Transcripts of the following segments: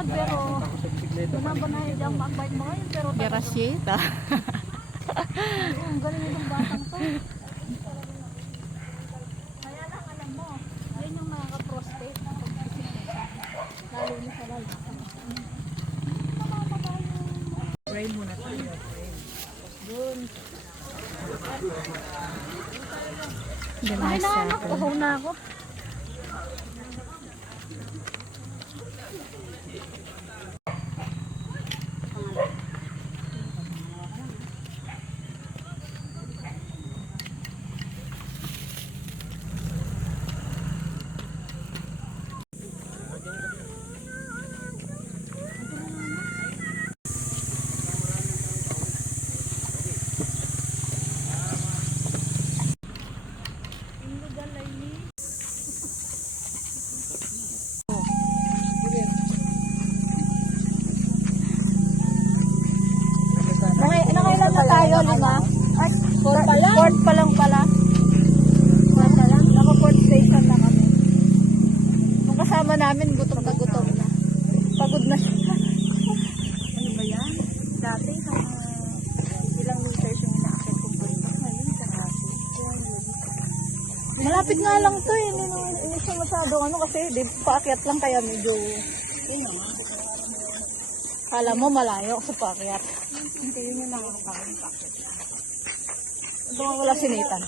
maglakad pero banay dyan magbike mo ngayon pero Garasita. ang galing itong batang to. Kaya lang alam mo, yan yung nakaka-prostate lalo na sa lalaki. Pray muna tayo. Doon. Ay na ako, uhaw na ako. Nakailan na tayo, lima? Fourth pa lang? Fourth pa lang pala. Fourth pa lang? Naka-fourth station na kami. Nung kasama namin, gutom na gutom na. Pagod na siya. Ano ba yan? Dati, ilang meters yung inaakit kong bundok. Ngayon, sarado. Malapit nga lang to eh. Hindi siya masyado ano kasi paakyat lang kaya medyo kala mo malayo sa paakyat. Hindi yun yung nakakakain paakyat. Doon wala sinitan.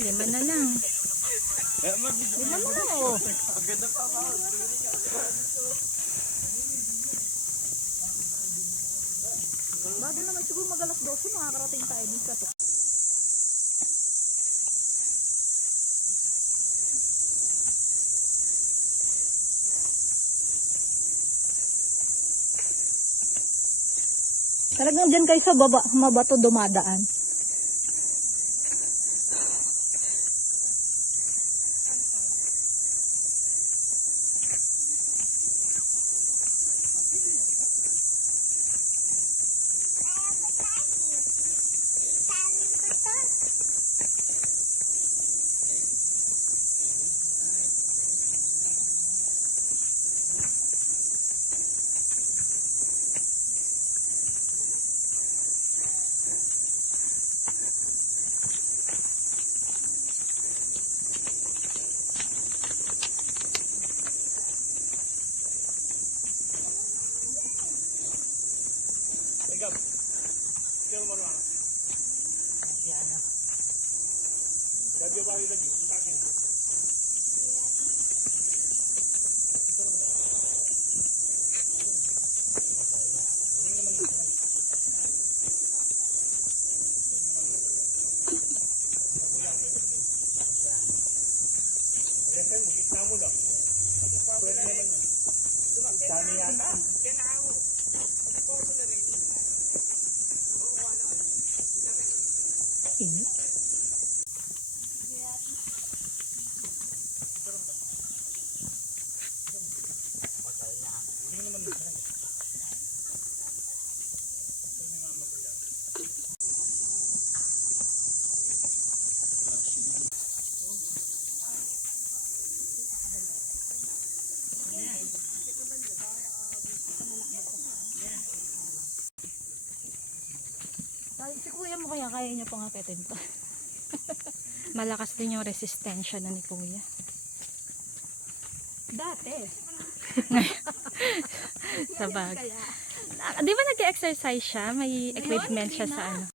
Lima na lang. Lima na lang oh. Bago naman siguro mag-alas 12 makakarating tayo din sa to. Talagang dyan kayo sa baba, mabato dumadaan. Si kuya mo kaya niya pang akitin pa. Malakas din yung resistensya na ni kuya. Dati. Sa bag. Di ba nag-exercise siya? May equipment siya sa ano?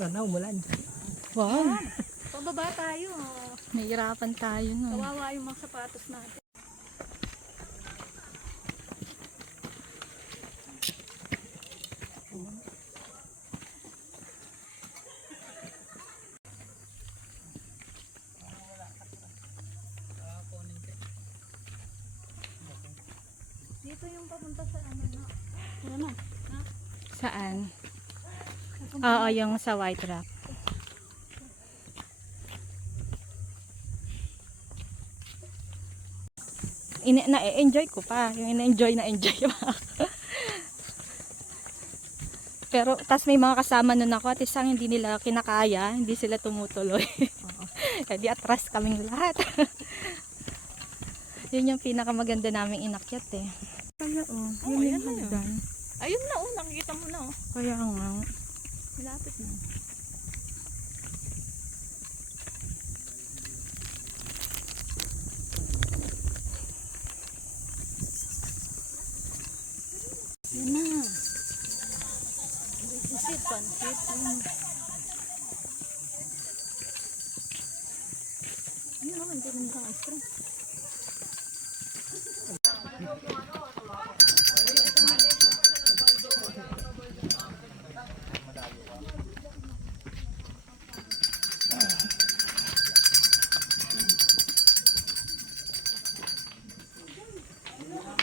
Sana umulan. Wow. Pababa tayo. Nahihirapan tayo no. Kawawa yung mga sapatos natin. Ito yung papunta sa ano na. Ano? Saan? Oo, yung sa White Rock. Na-enjoy ko pa. Yung na-enjoy pa. Pero, tas may mga kasama nun ako at isang hindi nila kinakaya, hindi sila tumutuloy. Kaya atras kaming lahat. Yun yung pinakamaganda naming inakyat eh. Kaya yun yung hagdan. Ayun na nakikita mo na Kaya nga. Malapit na. Yan na. Pansit, pansit. Ayun naman, hindi naman ice cream.